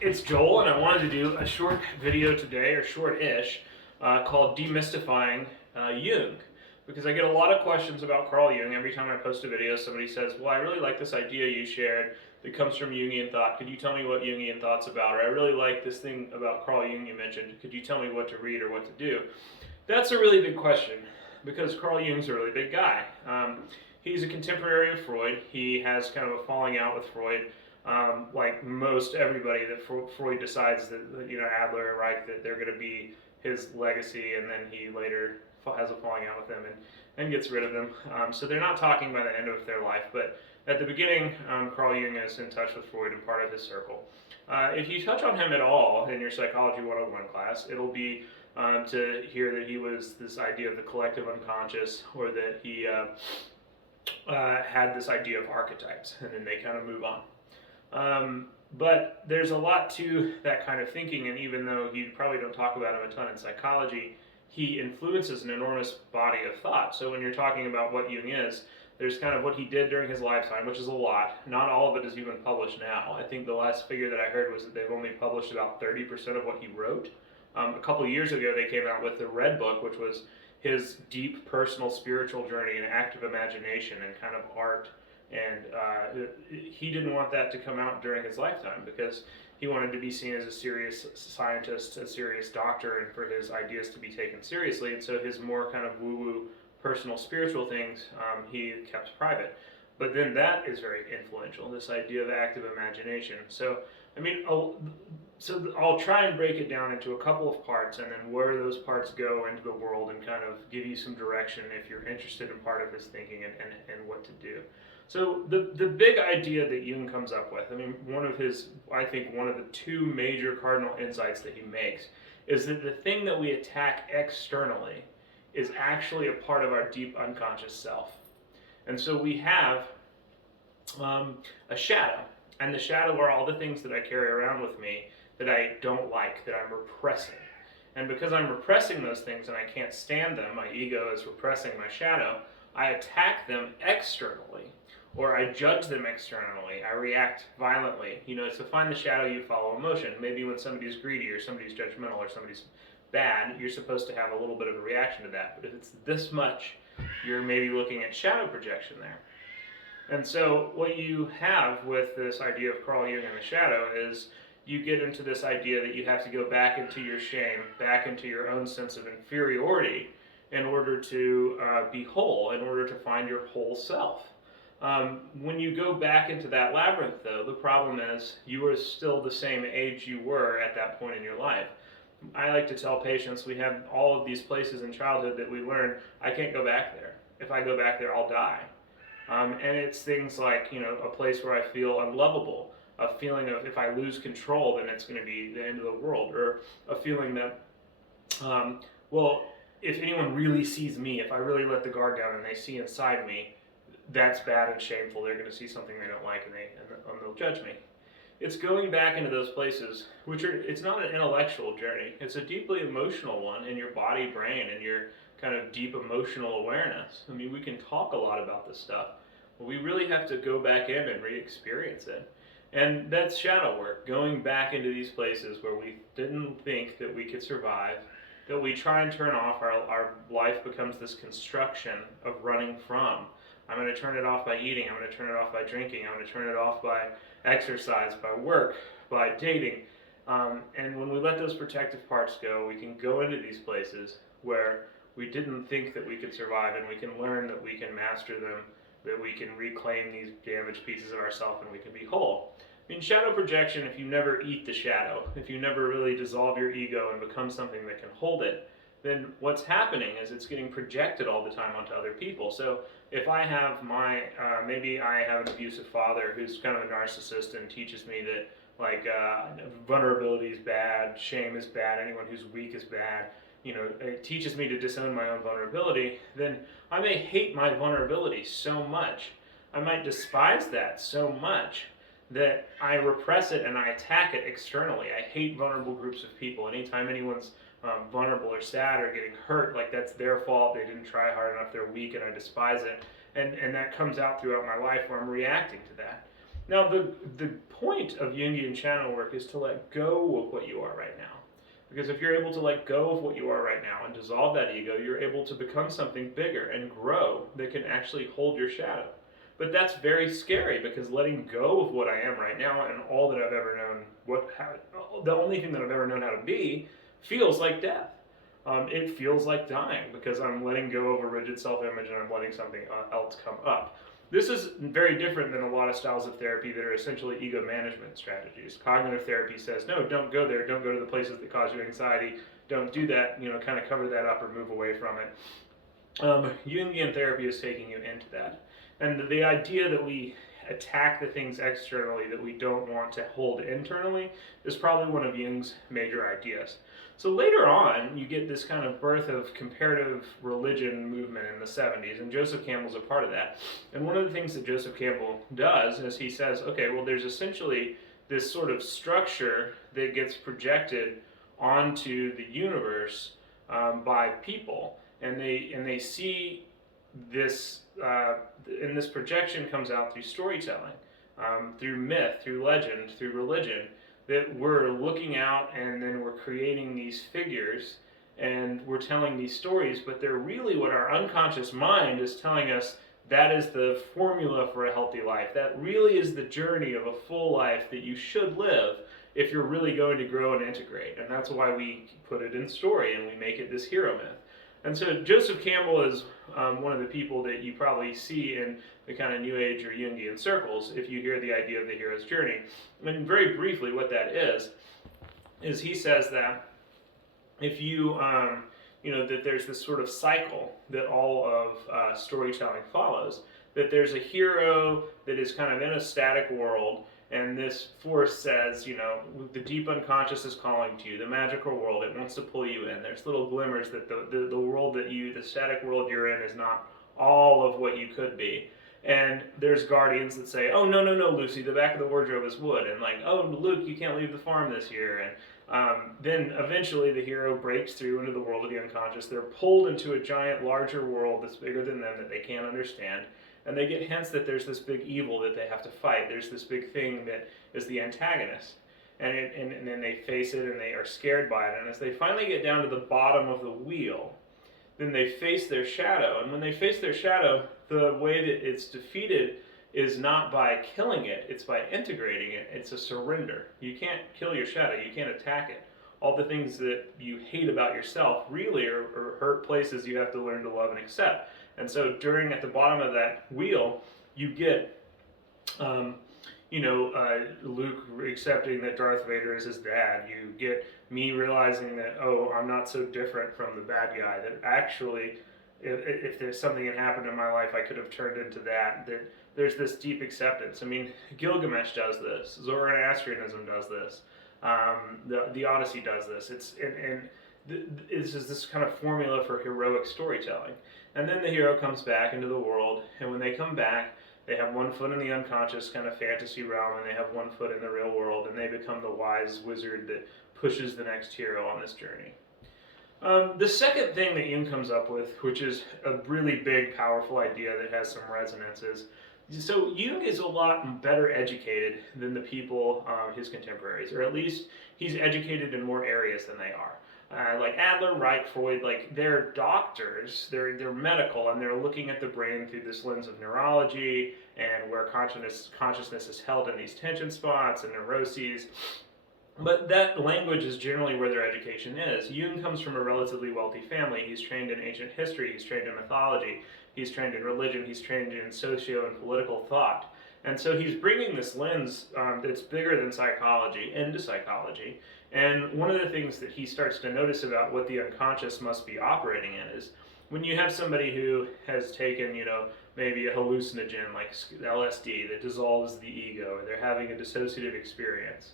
it's Joel, and I wanted to do a short video today, or short-ish, called Demystifying Jung. Because I get a lot of questions about Carl Jung. Every time I post a video, somebody says, well, I really like this idea you shared that comes from Jungian thought. Could you tell me what Jungian thought's about? Or I really like this thing about Carl Jung you mentioned. Could you tell me what to read or what to do? That's a really big question, because Carl Jung's a really big guy. He's a contemporary of Freud. He has kind of a falling out with Freud. Like most everybody, that Freud decides that, Adler and Reich, that they're going to be his legacy, and then he later has a falling out with them and gets rid of them. So they're not talking by the end of their life, but at the beginning, Carl Jung is in touch with Freud and part of his circle. If you touch on him at all in your Psychology 101 class, it'll be to hear that he was this idea of the collective unconscious, or that he had this idea of archetypes, and then they kind of move on. But there's a lot to that kind of thinking, and even though you probably don't talk about him a ton in psychology, he influences an enormous body of thought. So when you're talking about what Jung is, there's kind of what he did during his lifetime, which is a lot. Not all of it is even published now. I think the last figure that I heard was that they've only published about 30% of what he wrote. A couple of years ago, they came out with the Red Book, which was his deep personal spiritual journey and active imagination and kind of art. And he didn't want that to come out during his lifetime, because he wanted to be seen as a serious scientist, a serious doctor, and for his ideas to be taken seriously. And so his more kind of woo-woo personal spiritual things he kept private. But then that is very influential, this idea of active imagination. So, I mean, I'll try and break it down into a couple of parts, and then where those parts go into the world, and kind of give you some direction if you're interested in part of his thinking and what to do. So the big idea that Jung comes up with, I mean, one of the two major cardinal insights that he makes is that the thing that we attack externally is actually a part of our deep unconscious self. And so we have a shadow, and the shadow are all the things that I carry around with me that I don't like, that I'm repressing. And because I'm repressing those things and I can't stand them, my ego is repressing my shadow, I attack them externally, or I judge them externally. I react violently. To find the shadow, you follow emotion. Maybe when somebody's greedy, or somebody's judgmental, or somebody's bad, you're supposed to have a little bit of a reaction to that. But if it's this much, you're maybe looking at shadow projection there. And so what you have with this idea of Carl Jung and the shadow is you get into this idea that you have to go back into your shame, back into your own sense of inferiority, in order to be whole, in order to find your whole self. When you go back into that labyrinth, though, the problem is you are still the same age you were at that point in your life. I like to tell patients we have all of these places in childhood that we learn, I can't go back there. If I go back there, I'll die. And it's things like, a place where I feel unlovable, a feeling of if I lose control, then it's going to be the end of the world, or a feeling that, if anyone really sees me, if I really let the guard down and they see inside me, that's bad and shameful. They're going to see something they don't like, and they'll judge me. It's going back into those places, it's not an intellectual journey. It's a deeply emotional one in your body, brain, and your kind of deep emotional awareness. I mean, we can talk a lot about this stuff, but we really have to go back in and re-experience it. And that's shadow work, going back into these places where we didn't think that we could survive, that we try and turn off. Our life becomes this construction of running from. I'm going to turn it off by eating, I'm going to turn it off by drinking, I'm going to turn it off by exercise, by work, by dating. And when we let those protective parts go, we can go into these places where we didn't think that we could survive, and we can learn that we can master them, that we can reclaim these damaged pieces of ourselves, and we can be whole. I mean, shadow projection, if you never eat the shadow, if you never really dissolve your ego and become something that can hold it, then what's happening is it's getting projected all the time onto other people. So if I have maybe I have an abusive father who's kind of a narcissist and teaches me that vulnerability is bad, shame is bad, anyone who's weak is bad, it teaches me to disown my own vulnerability, then I may hate my vulnerability so much, I might despise that so much, that I repress it and I attack it externally. I hate vulnerable groups of people. Anytime anyone's vulnerable or sad or getting hurt, like that's their fault, they didn't try hard enough, they're weak, and I despise it. And that comes out throughout my life where I'm reacting to that. Now, the point of Jungian channel work is to let go of what you are right now. Because if you're able to let go of what you are right now and dissolve that ego, you're able to become something bigger and grow that can actually hold your shadow. But that's very scary, because letting go of what I am right now and all that I've ever known, the only thing that I've ever known how to be, feels like death. It feels like dying, because I'm letting go of a rigid self-image and I'm letting something else come up. This is very different than a lot of styles of therapy that are essentially ego management strategies. Cognitive therapy says, no, don't go there, don't go to the places that cause you anxiety, don't do that, kind of cover that up or move away from it. Jungian therapy is taking you into that. And the idea that we attack the things externally that we don't want to hold internally is probably one of Jung's major ideas. So later on, you get this kind of birth of comparative religion movement in the 70s, and Joseph Campbell's a part of that. And one of the things that Joseph Campbell does is he says, okay, well, there's essentially this sort of structure that gets projected onto the universe by people, and they see this, and this projection comes out through storytelling, through myth, through legend, through religion, that we're looking out and then we're creating these figures and we're telling these stories, but they're really what our unconscious mind is telling us that is the formula for a healthy life. That really is the journey of a full life that you should live if you're really going to grow and integrate. And that's why we put it in story and we make it this hero myth. And so Joseph Campbell is one of the people that you probably see in the kind of New Age or Jungian circles if you hear the idea of the hero's journey. And very briefly, what that is he says that if you, that there's this sort of cycle that all of storytelling follows, that there's a hero that is kind of in a static world, and this force says, the deep unconscious is calling to you, the magical world, it wants to pull you in. There's little glimmers that the world that the static world you're in is not all of what you could be. And there's guardians that say, oh, no, Lucy, the back of the wardrobe is wood. And like, oh, Luke, you can't leave the farm this year. And then eventually the hero breaks through into the world of the unconscious. They're pulled into a giant, larger world that's bigger than them that they can't understand. And they get hints that there's this big evil that they have to fight. There's this big thing that is the antagonist. And then they face it and they are scared by it. And as they finally get down to the bottom of the wheel, then they face their shadow. And when they face their shadow, the way that it's defeated is not by killing it, it's by integrating it. It's a surrender. You can't kill your shadow, you can't attack it. All the things that you hate about yourself really are hurt places you have to learn to love and accept. And so at the bottom of that wheel, you get, Luke accepting that Darth Vader is his dad. You get me realizing that, oh, I'm not so different from the bad guy. That actually, if there's something that happened in my life, I could have turned into that. That there's this deep acceptance. I mean, Gilgamesh does this. Zoroastrianism does this. The Odyssey does this. It's this kind of formula for heroic storytelling. And then the hero comes back into the world, and when they come back, they have one foot in the unconscious kind of fantasy realm, and they have one foot in the real world, and they become the wise wizard that pushes the next hero on this journey. The second thing that Jung comes up with, which is a really big, powerful idea that has some resonance, is so Jung is a lot better educated than the people, his contemporaries, or at least he's educated in more areas than they are. Like Adler, Reich, Freud, like they're doctors, they're medical, and they're looking at the brain through this lens of neurology and where consciousness is held in these tension spots and neuroses. But that language is generally where their education is. Jung comes from a relatively wealthy family. He's trained in ancient history, he's trained in mythology, he's trained in religion, he's trained in socio and political thought. And so he's bringing this lens that's bigger than psychology into psychology. And one of the things that he starts to notice about what the unconscious must be operating in is when you have somebody who has taken, maybe a hallucinogen like LSD that dissolves the ego, or they're having a dissociative experience.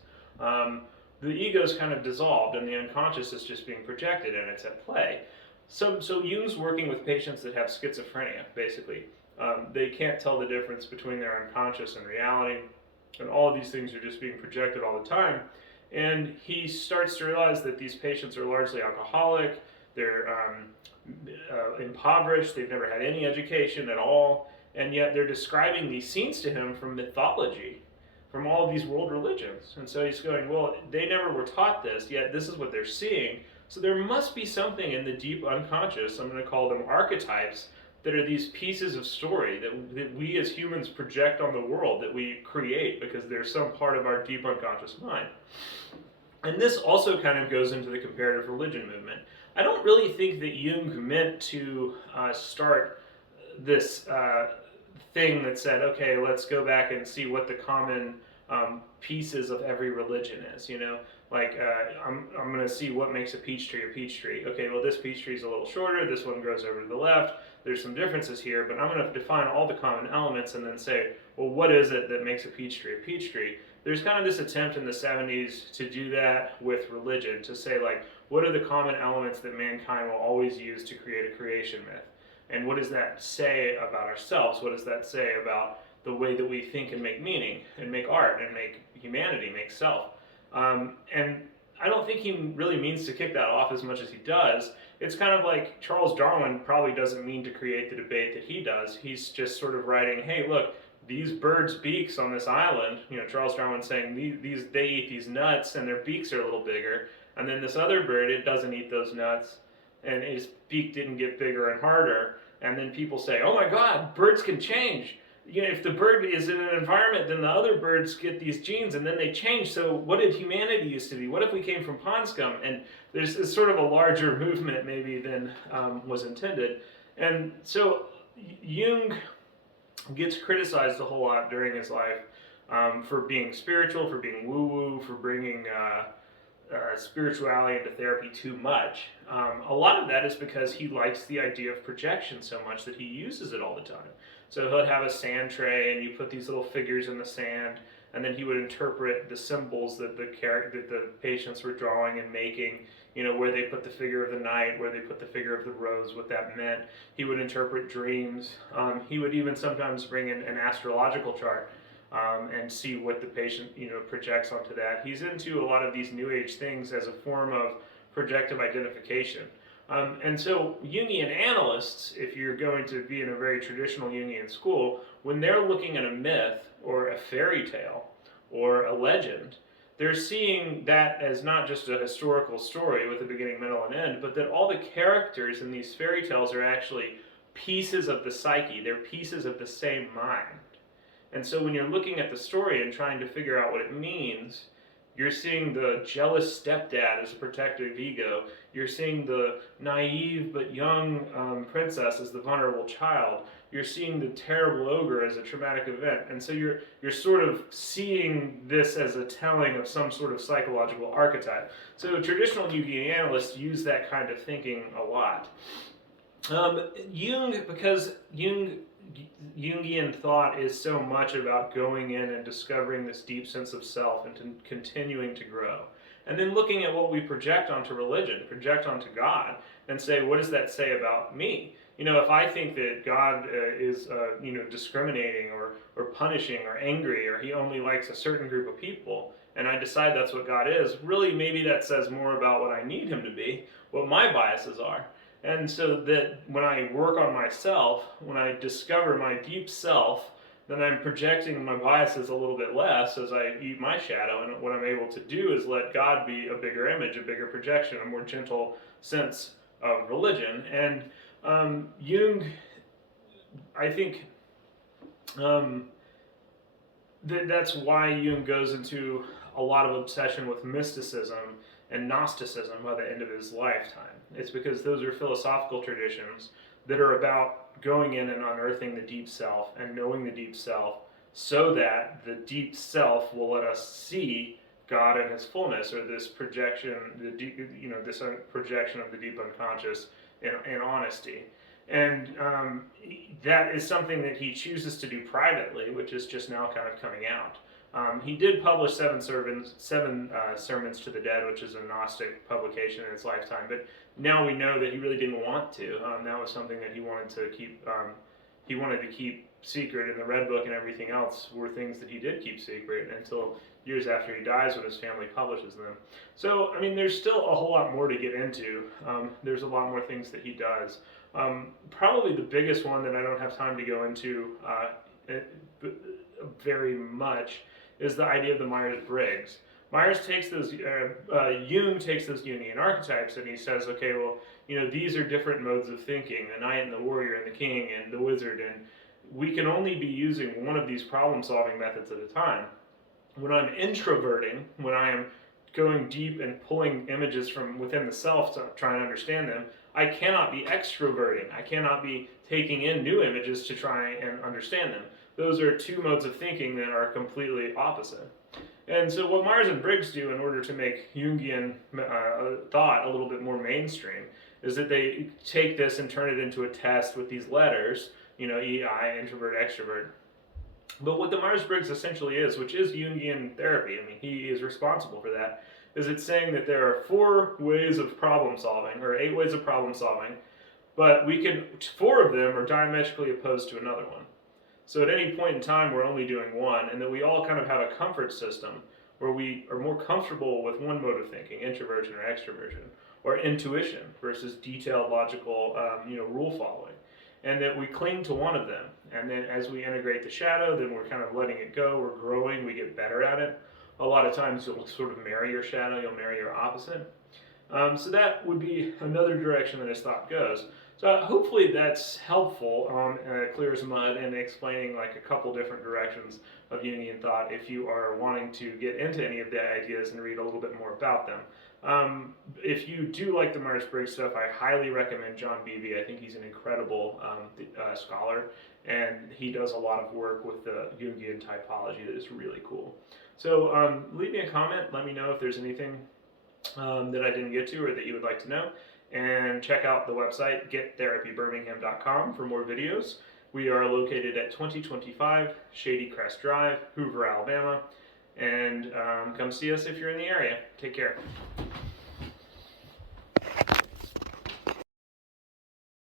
The ego is kind of dissolved and the unconscious is just being projected and it's at play. So Jung's working with patients that have schizophrenia, basically. They can't tell the difference between their unconscious and reality, and all of these things are just being projected all the time. And he starts to realize that these patients are largely alcoholic, they're impoverished, they've never had any education at all, and yet they're describing these scenes to him from mythology. from all of these world religions. And so he's going, well, they never were taught this, yet this is what they're seeing. So there must be something in the deep unconscious, I'm going to call them archetypes, that are these pieces of story that we as humans project on the world, that we create because they're some part of our deep unconscious mind. And this also kind of goes into the comparative religion movement. I don't really think that Jung meant to start this thing that said, okay, let's go back and see what the common pieces of every religion is, you know? Like, I'm going to see what makes a peach tree a peach tree. Okay, well, this peach tree is a little shorter, this one grows over to the left, there's some differences here, but I'm going to define all the common elements and then say, well, what is it that makes a peach tree a peach tree? There's kind of this attempt in the 70s to do that with religion, to say, like, what are the common elements that mankind will always use to create a creation myth? And what does that say about ourselves? What does that say about the way that we think and make meaning, and make art, and make humanity, make self? And I don't think he really means to kick that off as much as he does. It's kind of like Charles Darwin probably doesn't mean to create the debate that he does. He's just sort of writing, hey, look, these birds' beaks on this island, you know, Charles Darwin's saying they eat these nuts and their beaks are a little bigger. And then this other bird, it doesn't eat those nuts and his beak didn't get bigger and harder. And then people say, oh my God, birds can change. You know, if the bird is in an environment, then the other birds get these genes and then they change. So what did humanity used to be? What if we came from pond scum? And there's this sort of a larger movement maybe than was intended. And so Jung gets criticized a whole lot during his life for being spiritual, for being woo-woo, for bringing spirituality into therapy too much. A lot of that is because he likes the idea of projection so much that he uses it all the time. So he'll have a sand tray and you put these little figures in the sand, and then he would interpret the symbols that the patients were drawing and making, you know, where they put the figure of the knight, where they put the figure of the rose, what that meant. He would interpret dreams. He would even sometimes bring in an astrological chart and see what the patient, you know, projects onto that. He's into a lot of these New Age things as a form of projective identification. And so Jungian analysts, if you're going to be in a very traditional Jungian school, when they're looking at a myth or a fairy tale or a legend, they're seeing that as not just a historical story with a beginning, middle, and end, but that all the characters in these fairy tales are actually pieces of the psyche. They're pieces of the same mind. And so when you're looking at the story and trying to figure out what it means, you're seeing the jealous stepdad as a protective ego. You're seeing the naive but young princess as the vulnerable child. You're seeing the terrible ogre as a traumatic event. And so you're sort of seeing this as a telling of some sort of psychological archetype. So traditional Jungian analysts use that kind of thinking a lot. Because Jungian thought is so much about going in and discovering this deep sense of self and continuing to grow. And then looking at what we project onto religion, project onto God, and say, what does that say about me? You know, if I think that God is, discriminating or punishing or angry, or he only likes a certain group of people, and I decide that's what God is, really maybe that says more about what I need him to be, what my biases are. And so that when I work on myself, when I discover my deep self, then I'm projecting my biases a little bit less as I eat my shadow. And what I'm able to do is let God be a bigger image, a bigger projection, a more gentle sense of religion. And Jung, I think that's why Jung goes into a lot of obsession with mysticism and Gnosticism by the end of his lifetime. It's because those are philosophical traditions that are about going in and unearthing the deep self and knowing the deep self so that the deep self will let us see God in his fullness, or this projection, this projection of the deep unconscious in honesty. And that is something that he chooses to do privately, which is just now kind of coming out. He did publish seven sermons to the dead, which is a Gnostic publication in his lifetime. But now we know that he really didn't want to. That was something that he wanted to keep. He wanted to keep secret, and the Red Book and everything else were things that he did keep secret until years after he dies, when his family publishes them. So, I mean, there's still a whole lot more to get into. There's a lot more things that he does. Probably the biggest one that I don't have time to go into very much is the idea of the Myers-Briggs. Jung takes those Jungian archetypes and he says, okay, well, these are different modes of thinking, the knight and the warrior and the king and the wizard, and we can only be using one of these problem-solving methods at a time. When I'm introverting, when I am going deep and pulling images from within the self to try and understand them, I cannot be extroverting. I cannot be taking in new images to try and understand them. Those are two modes of thinking that are completely opposite. And so what Myers and Briggs do in order to make Jungian thought a little bit more mainstream is that they take this and turn it into a test with these letters, EI, introvert, extrovert. But what the Myers-Briggs essentially is, which is Jungian therapy, I mean, he is responsible for that, is it's saying that there are 4 ways of problem solving, or 8 ways of problem solving, but 4 of them are diametrically opposed to another one. So at any point in time, we're only doing one, and that we all kind of have a comfort system where we are more comfortable with one mode of thinking, introversion or extroversion, or intuition versus detailed, logical, rule following, and that we cling to one of them. And then as we integrate the shadow, then we're kind of letting it go, we're growing, we get better at it. A lot of times you'll sort of marry your shadow, you'll marry your opposite. So that would be another direction that his thought goes. So hopefully that's helpful, clear as mud, in explaining like a couple different directions of Jungian thought if you are wanting to get into any of the ideas and read a little bit more about them. If you do like the Myers-Briggs stuff, I highly recommend John Beebe. I think he's an incredible scholar, and he does a lot of work with the Jungian typology that is really cool. So leave me a comment, let me know if there's anything that I didn't get to or that you would like to know. And check out the website, gettherapybirmingham.com, for more videos. We are located at 2025 Shady Crest Drive, Hoover, Alabama. And come see us if you're in the area. Take care.